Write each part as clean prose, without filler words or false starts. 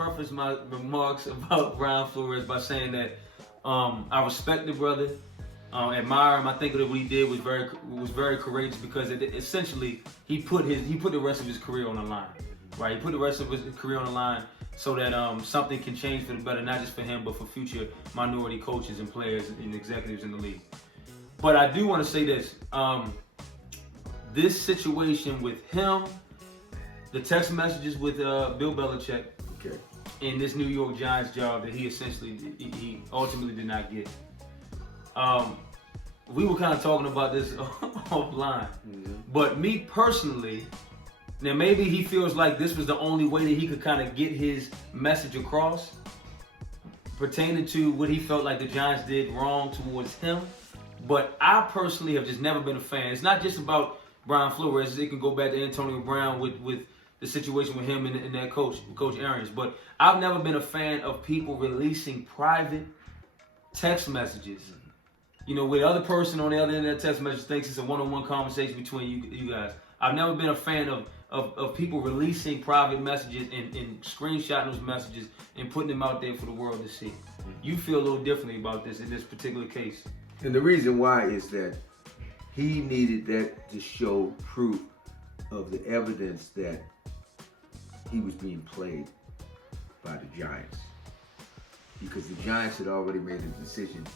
preface my remarks about Brian Flores by saying that I respect the brother, admire him. I think that what he did was very courageous because essentially he put the rest of his career on the line, right? He put the rest of his career on the line so that something can change for the better, not just for him, but for future minority coaches and players and executives in the league. But I do want to say this. This situation with him, the text messages with Bill Belichick, okay, and this New York Giants job that he ultimately did not get. We were kind of talking about this offline, but me personally, now maybe he feels like this was the only way that he could kind of get his message across pertaining to what he felt like the Giants did wrong towards him. But I personally have just never been a fan. It's not just about Brian Flores. It can go back to Antonio Brown with the situation with him and that Coach Arians. But I've never been a fan of people releasing private text messages. You know, where the other person on the other end of that text message thinks it's a one-on-one conversation between you guys. I've never been a fan of people releasing private messages and screenshotting those messages and putting them out there for the world to see. You feel a little differently about this in this particular case. And the reason why is that he needed that to show proof of the evidence that he was being played by the Giants. Because the Giants had already made a decision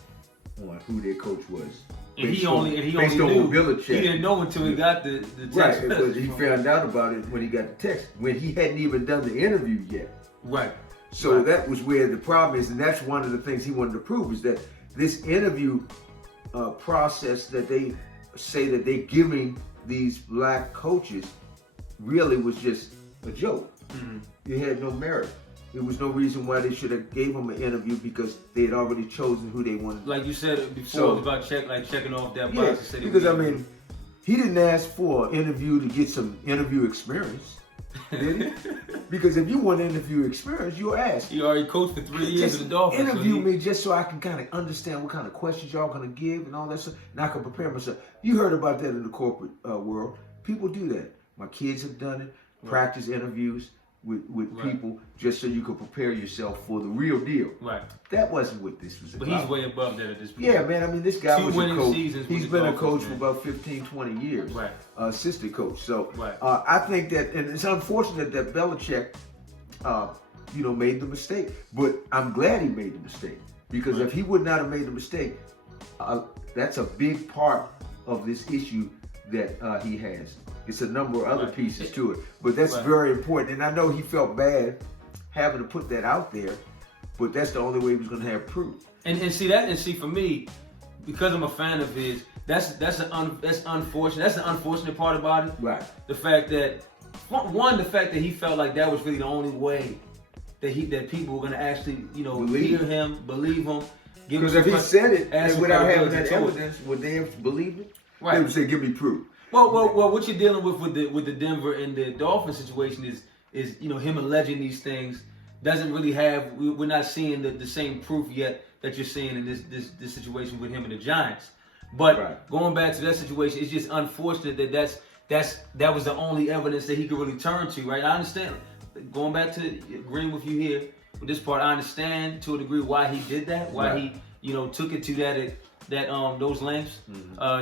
on who their coach was. And he only knew. Belichick. He didn't know until he got the text. Right, because he found out about it when he got the text, when he hadn't even done the interview yet. Right. So that was where the problem is, and that's one of the things he wanted to prove, is that this interview process that they say that they're giving these black coaches really was just a joke. It had no merit. There was no reason why they should have gave him an interview because they had already chosen who they wanted. Like you said before, it was about checking off that box. Yeah, because I mean, he didn't ask for an interview to get some interview experience, did he? Because if you want interview experience, you'll ask. He already coached for 3 years with the Dolphins. Interview me just so I can kind of understand what kind of questions y'all gonna give and all that stuff, and I can prepare myself. You heard about that in the corporate world. People do that. My kids have done it. Practice interviews with people just so you could prepare yourself for the real deal. Right. That wasn't what this was about. But he's way above that at this point. Yeah, man. I mean, this guy was a coach. He's been a coach for about 15, 20 years. Right. Assistant coach. So I think that, and it's unfortunate that Belichick, made the mistake. But I'm glad he made the mistake. Because if he would not have made the mistake, that's a big part of this issue that he has. It's a number of other pieces to it, but that's very important. And I know he felt bad having to put that out there, but that's the only way he was going to have proof. And see for me, because I'm a fan of his, that's unfortunate. That's the unfortunate part about it. Right. The fact that the fact that he felt like that was really the only way that people were going to actually hear him, believe him. Because if he said it and without having that evidence, would they have believed it? Right. They would say, "Give me proof." Well, what you're dealing with the Denver and the Dolphins situation is him alleging these things doesn't really have. We're not seeing the same proof yet that you're seeing in this situation with him and the Giants. But going back to that situation, it's just unfortunate that was the only evidence that he could really turn to. Right? I understand. Going back to agreeing with you here with this part, I understand to a degree why he did that. Why he took it to those lengths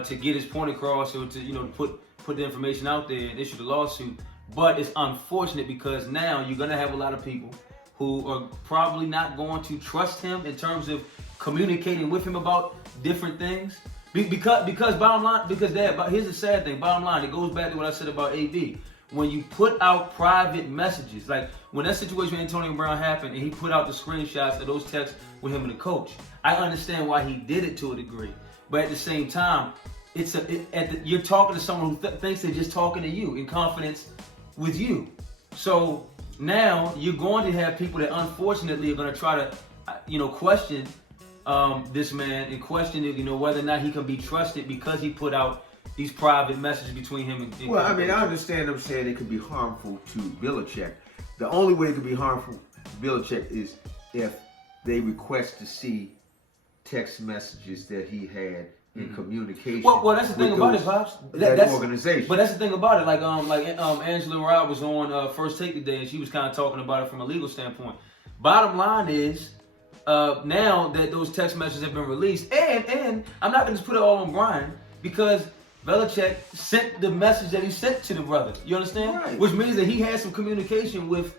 to get his point across, or to put the information out there and issue the lawsuit. But it's unfortunate because now you're gonna have a lot of people who are probably not going to trust him in terms of communicating with him about different things. Because bottom line, here's the sad thing. Bottom line, it goes back to what I said about AB. When you put out private messages, like when that situation with Antonio Brown happened and he put out the screenshots of those texts with him and the coach, I understand why he did it to a degree. But at the same time, you're talking to someone who thinks they're just talking to you in confidence with you. So now you're going to have people that unfortunately are going to try to, question this man and question, whether or not he can be trusted because he put out these private messages between him and well, I mean, I understand them saying it could be harmful to Belichick. The only way it could be harmful to Belichick is if they request to see text messages that he had in communication. Well, that's the thing about it, Pops. That organization. But that's the thing about it. Like Angela Rao was on First Take today, and she was kind of talking about it from a legal standpoint. Bottom line is, now that those text messages have been released, and I'm not going to just put it all on Brian, because Belichick sent the message that he sent to the brother. You understand? Right. Which means that he had some communication with,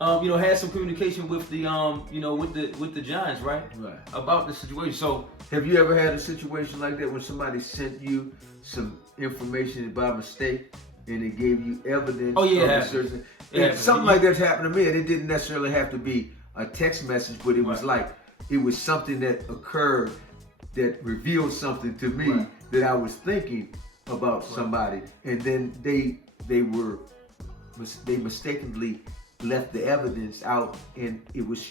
had some communication with the, with the Giants, right? Right. About the situation. So, have you ever had a situation like that when somebody sent you some information by mistake and it gave you evidence? Oh yeah, of a certain, something like that's happened to me, and it didn't necessarily have to be a text message, but it was like it was something that occurred that revealed something to me that I was thinking about somebody, and then they mistakenly left the evidence out, and it was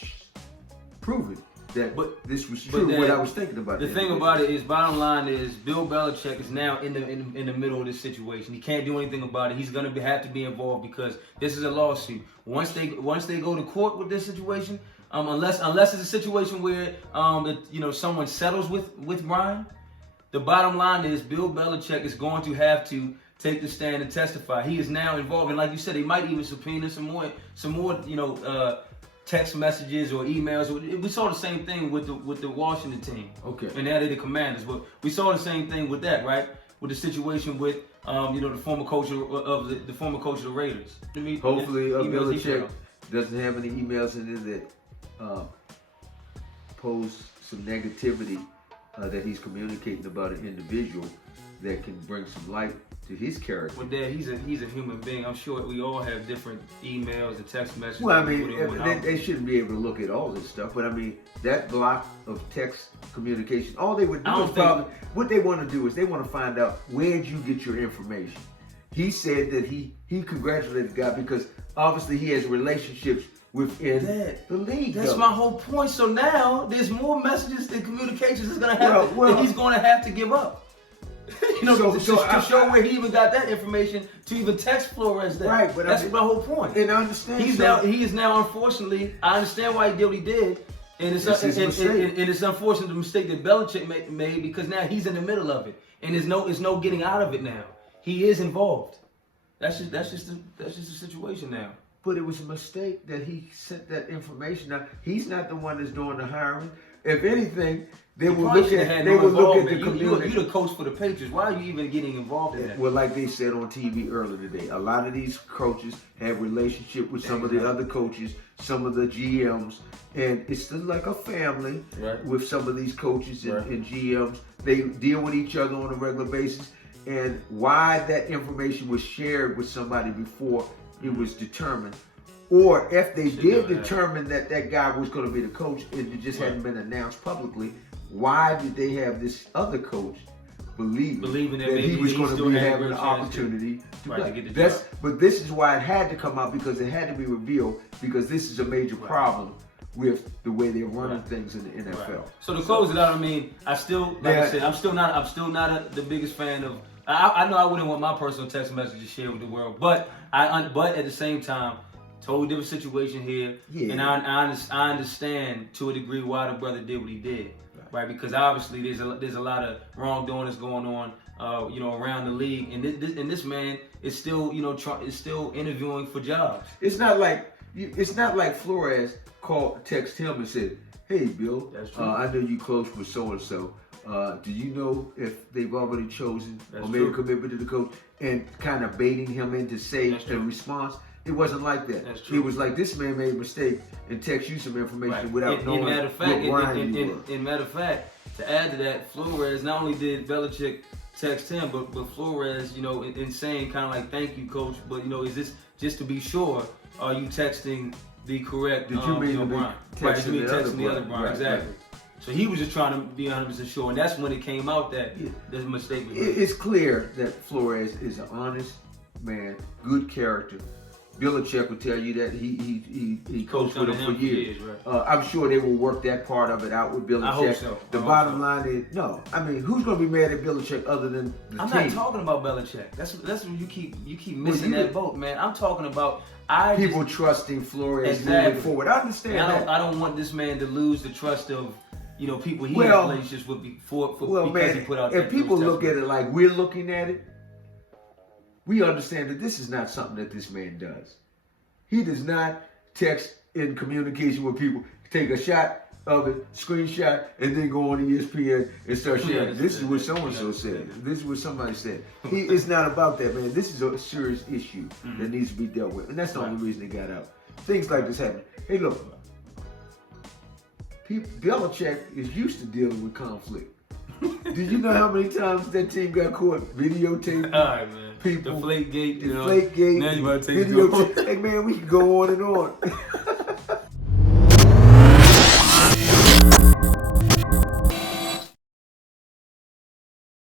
proven that this was true. What I was thinking about. The thing about it is, bottom line is, Bill Belichick is now in the middle of this situation. He can't do anything about it. He's gonna have to be involved because this is a lawsuit. Once they go to court with this situation, unless it's a situation where someone settles with Brian, the bottom line is Bill Belichick is going to have to take the stand and testify. He is now involved, and like you said, they might even subpoena some more text messages or emails. We saw the same thing with the Washington team. Okay. And now they're the Commanders, but we saw the same thing with that, right? With the situation with the former coach of the Raiders. Hopefully, Belichick doesn't have any emails in there that pose some negativity that he's communicating about an individual that can bring some light to his character. Well, Dad, he's a human being. I'm sure we all have different emails and text messages. Well, I mean, they shouldn't be able to look at all this stuff, but I mean, that block of text communication, all they would do is probably, what they want to do is they want to find out, where'd you get your information? He said that he congratulated the guy because obviously he has relationships within the league. That's my whole point. So now there's more messages and communications that he's going to have to give up. To show where he even got that information to even text Flores that. Right, but that's my whole point. And I understand. He is now, unfortunately, I understand why he did what he did, and it's unfortunate the mistake that Belichick made because now he's in the middle of it, and there's no getting out of it now. He is involved. That's just the situation now. But it was a mistake that he sent that information out. He's not the one that's doing the hiring. If anything, they will look at the community. You're the coach for the Patriots. Why are you even getting involved in that? Well, like they said on TV earlier today, a lot of these coaches have relationship with some of the other coaches, some of the GMs, and it's still like a family with some of these coaches and GMs. They deal with each other on a regular basis, and why that information was shared with somebody before it was determined. Or if they did determine that guy was going to be the coach, it just hadn't been announced publicly, why did they have this other coach believing that he was going to be having an opportunity to play? But this is why it had to come out, because it had to be revealed, because this is a major problem with the way they're running things in the NFL. So to close it out, I mean, I still, like I said, I'm still not the biggest fan of. I know I wouldn't want my personal text message to share with the world, but at the same time, totally different situation here, and I understand to a degree why the brother did what he did, right? Because obviously there's a lot of wrongdoing that's going on, around the league, and this man is still, still interviewing for jobs. It's not like Flores text him and said, "Hey, Bill, I know you close with so and so. Do you know if they've already chosen or made a commitment to the coach?" And kind of baiting him in to say in response. It wasn't like that. That's true. It was like, this man made a mistake and text you some information without knowing matter of fact, what Ryan you were. In matter of fact, to add to that, Flores, not only did Belichick text him, but Flores, in saying kind of like, "Thank you, coach," but is this just to be sure? Are you texting the correct? Did you mean Brian? Texting the other Brian? Exactly. So he was just trying to be 100% sure, and that's when it came out that this mistake was made. It's clear that Flores is an honest man, good character. Belichick will tell you that he coached with him for years. I'm sure they will work that part of it out with Belichick. I hope so. The bottom line is, no. I mean, who's going to be mad at Belichick other than the team? I'm not talking about Belichick. That's what you keep missing that boat, man. I'm talking about people trusting Flores moving forward. I understand that. I don't want this man to lose the trust of people he has relationships with because he put out. If people look at it like we're looking at it, we understand that this is not something that this man does. He does not text in communication with people, take a shot of it, screenshot, and then go on ESPN and start sharing. This is what so-and-so said. This is what somebody said. It's not about that, man. This is a serious issue that needs to be dealt with. And that's the only reason they got out. Things like this happen. Hey, look. Belichick is used to dealing with conflict. Did you know how many times that team got caught videotaping? All right, man. People. Deflategate, Deflategate. Now you about to take videotape. Hey, man, we can go on and on.